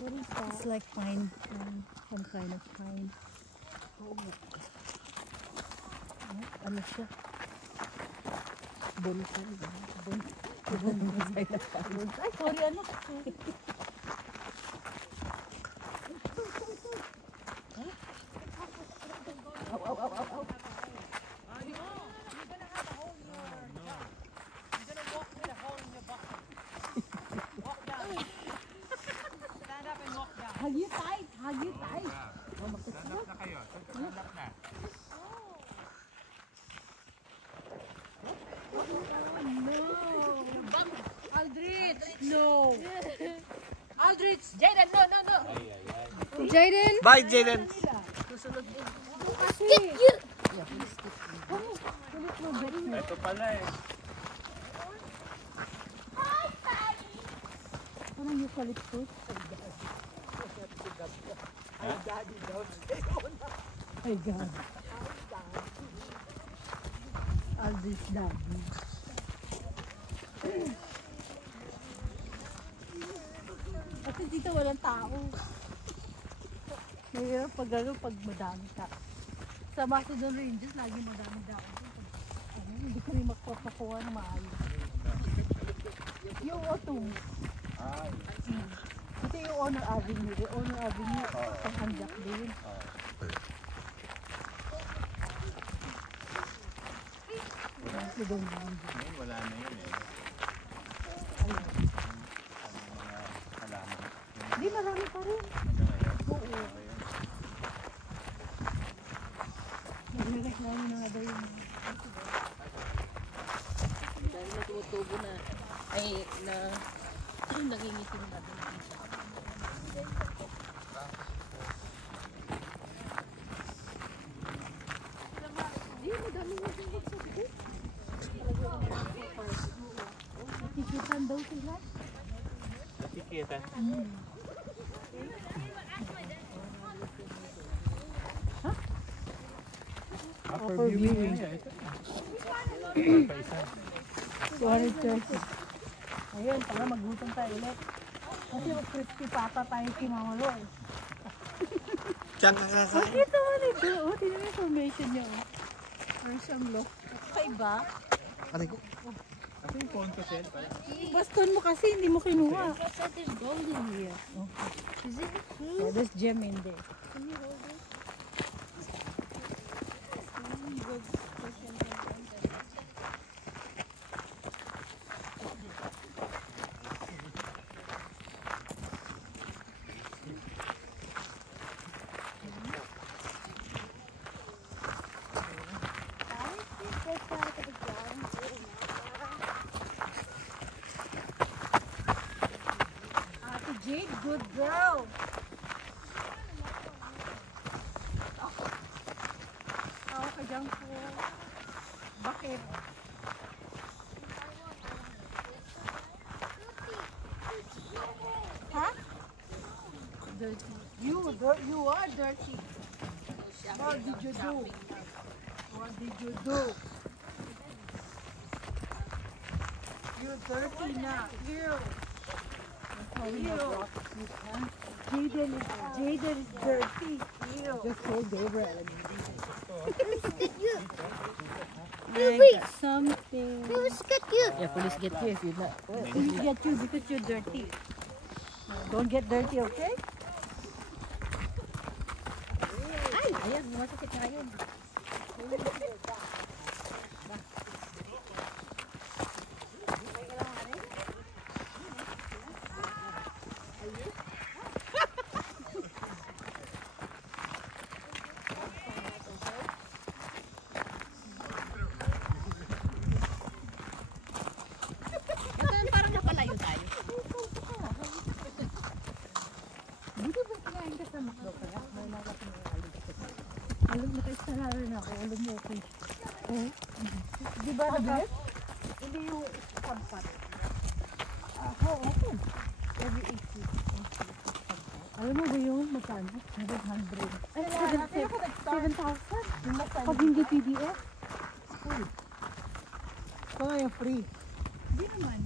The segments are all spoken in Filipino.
What is that? It's like pine, some kind of pine. Ano siya? Bonsai. Bonsai na pine. Ay, sorry, ano? Ow. Hug you tight. Stand up na kayo. Stand up na. Aldrich, no. Aldrich, Jaden, no. Jaden? Bye, Jaden. Skip you! Ito pala eh. Parang eucalyptus. Ay, God. Aldrich daddy. Kasi dito walang tao. Mahirap pag madami ka. Sa Macedon Ranges, lagi madami tao. Hindi ko rin magpapakuha na maayos. Yung O2. Ito yung Honor Avenue. Yung Honor Avenue, pang-anjak din. Wala na yun eh. Hindi, marami pa rin. Oo. Nagreklamo na nga daw yun. Dahil na tumutubo na, ay na nangingitim na doon. Hindi, madami na din sa buko. Natikitan daw sila. Natikitan? Upper viewing. 230. Ayun, pala magutom tayo ulit. Kasi crispy pata tayo kimamalo eh. Diyan ka kakain. Ito man ito. Oh, tingnan yung formation niya. There's some look. Kaiba. Aray ko. Ito yung ponto set pala. Baston mo kasi hindi mo kinuha. What's that? There's gold in here. Is it? Yeah, there's gem in there. Can you hold it? Ate Jade, good girl. Awa ka dyan po. Bakit? Ha? Dirty. You are dirty. What did you do? What did you do? You're dirty now. Ew. Jaden is dirty. Ew. Just hold Gabriel. Like something. Who's got you? Yeah, police get you if you're not. Police get you because you're dirty. Don't get dirty, okay? Ay, ayan, masakit na yun. Parang napalayo tayo. Dito ba kinain ka sa McDo kaya? May nakasin ng alig ko. Alam na kayo rin ako. Alam mo okay. Di ba nabit? Hindi yung pagpat. Oo. Every 8 weeks. Alam mo ba yung magkano? 700. Ay, 7,000? Pag hindi PBS? Free. Ito nga yung free. Hindi naman.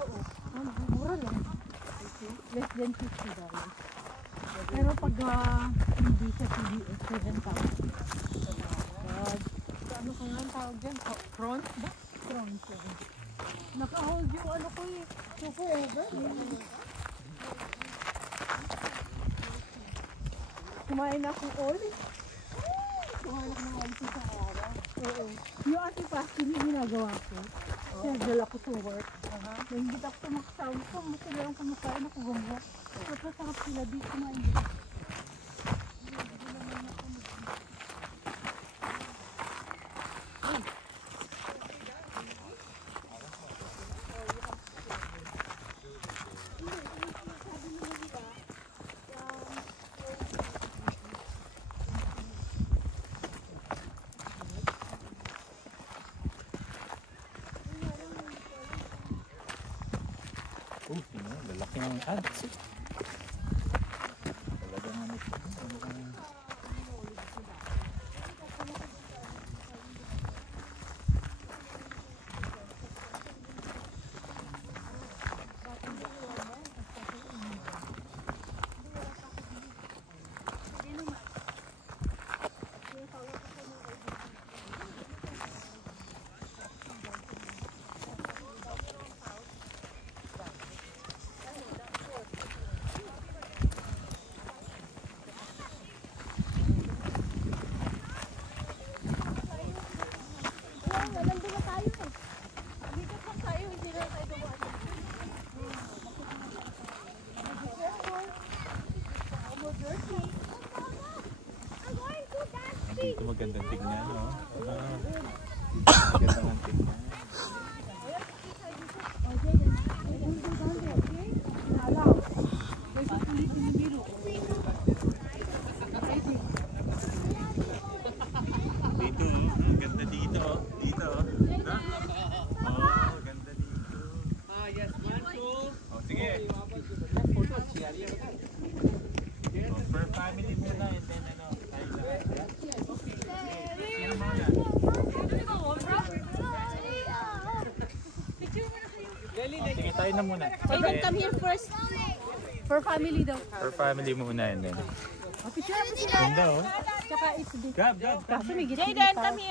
Oo. Mura lang. less than $50. Pero pag hindi siya CDS, 7,000. Ano ka nga ang tawag dyan? Prawns ba? Prawns yan. Naka-hold yung ano ko eh. Suko over. Kumain akong olive. Kumain ako ng olive sa araw. Oo. Yung antipasti yung ginagawa ko. Kaya dala ko to work. Nahingit ako sa makasawin ko. Masaya lang kumakain ako gumawa. Tapos sarap sila di kumain. Lalaki ng ads. Talagang ano siya. Dito magandang tignan, no? Magandang tignan. Dito, ang ganda dito. Dito, na? Oh, ganda dito. Oh, sige. Oh, per family muna, and then ano, tayo lahat. Sino muna? Sige, tayo na muna. Ayun, come here first. For family daw. Per family muna, and then. Picture mo sila. Ganda, oh. Tsaka it's big. Gab, Gab. Kaso may Jaden, come here.